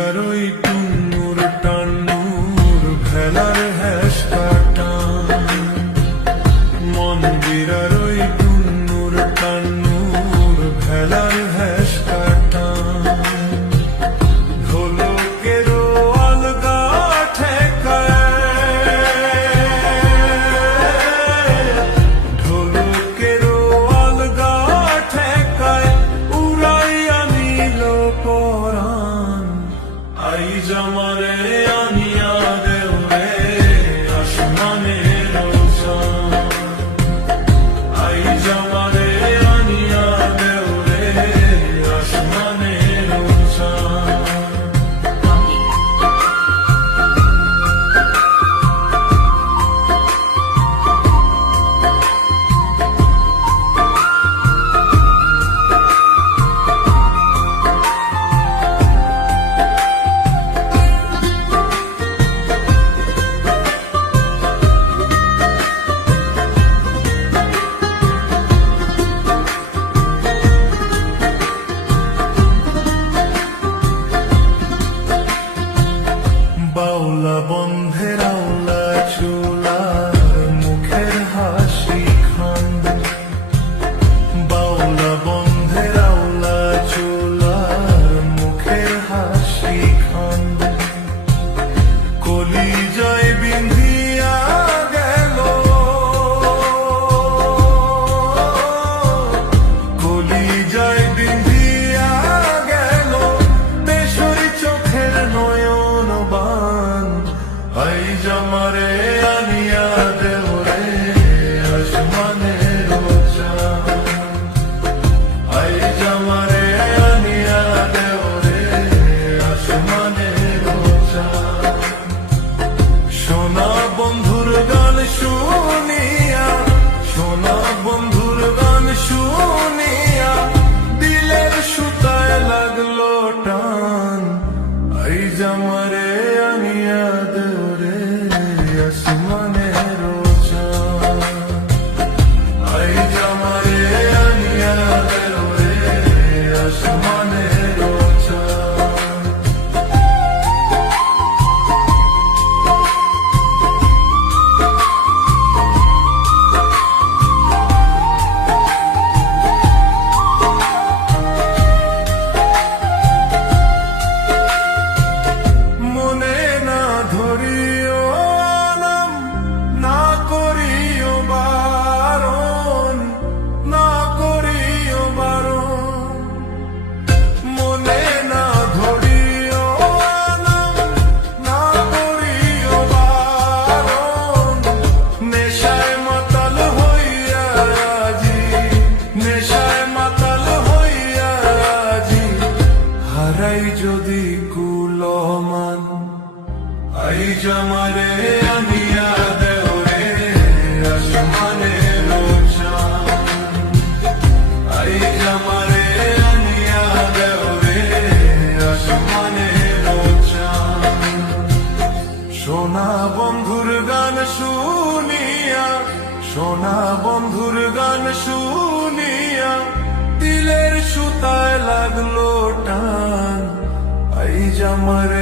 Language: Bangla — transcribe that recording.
মন্দিরার ওই টুন্নুর টান্নুর ভেলার হ্যাসটা টান, মন্দিরার ওই টুন্নুর টান্নুর ভেলার হ্যাসটা টান, ঢোলকেরও আলগা ঠেকায়, ঢোলকেরও আলগা ঠেকায় উড়াইয়া নিল পরাণ। আই জামারে আনিয়া দেও রে আসমানের চাঁদ, আই জামারে আনিয়া দেও রে আসমানের চাঁদ। বাউলা বন্ধের আওলা চুলার মুখের হাসি খান, বাউলা বন্ধের আওলা চুলার মুখের হাসি খান, কলিজায় বিন্ধিয়া গেল, কলিজায় বিন্ধিয়া গেল দেশরি চোখের নয়ন বান। আই জামারে আনিয়া দেও রে আসমানের চাঁদ, আই জামারে আনিয়া দেও রে আসমানের চাঁদ। সোনা বন্ধুর গান শুনিয়া, সোনা বন্ধুর গান শুনিয়া দিলের সুতায় লাগলো টান। আই জামারে আনিয়া দেও রে আসমানের চাঁদ, আই জামারে আনিয়া দেও রে আসমানের চাঁদ। মনে না ধরিও নাম, না করিও বারণ, না করিও বারণ, মনে না ধরিও নাম, না করিও বারণ। নেশায় মাতাল হইয়া আজি, নেশায় মাতাল হইয়া আজি হারাই যদি কুলমান। আই জামারে আনিয়া দেও রে আসমানের চাঁদ, আই জামারে আনিয়া দেও রে আসমানের চাঁদ। সোনা বন্ধুর গান শুনিয়া, সোনা বন্ধুর গান শুনিয়া দিলের সুতায় লাগলো টান। আই জামারে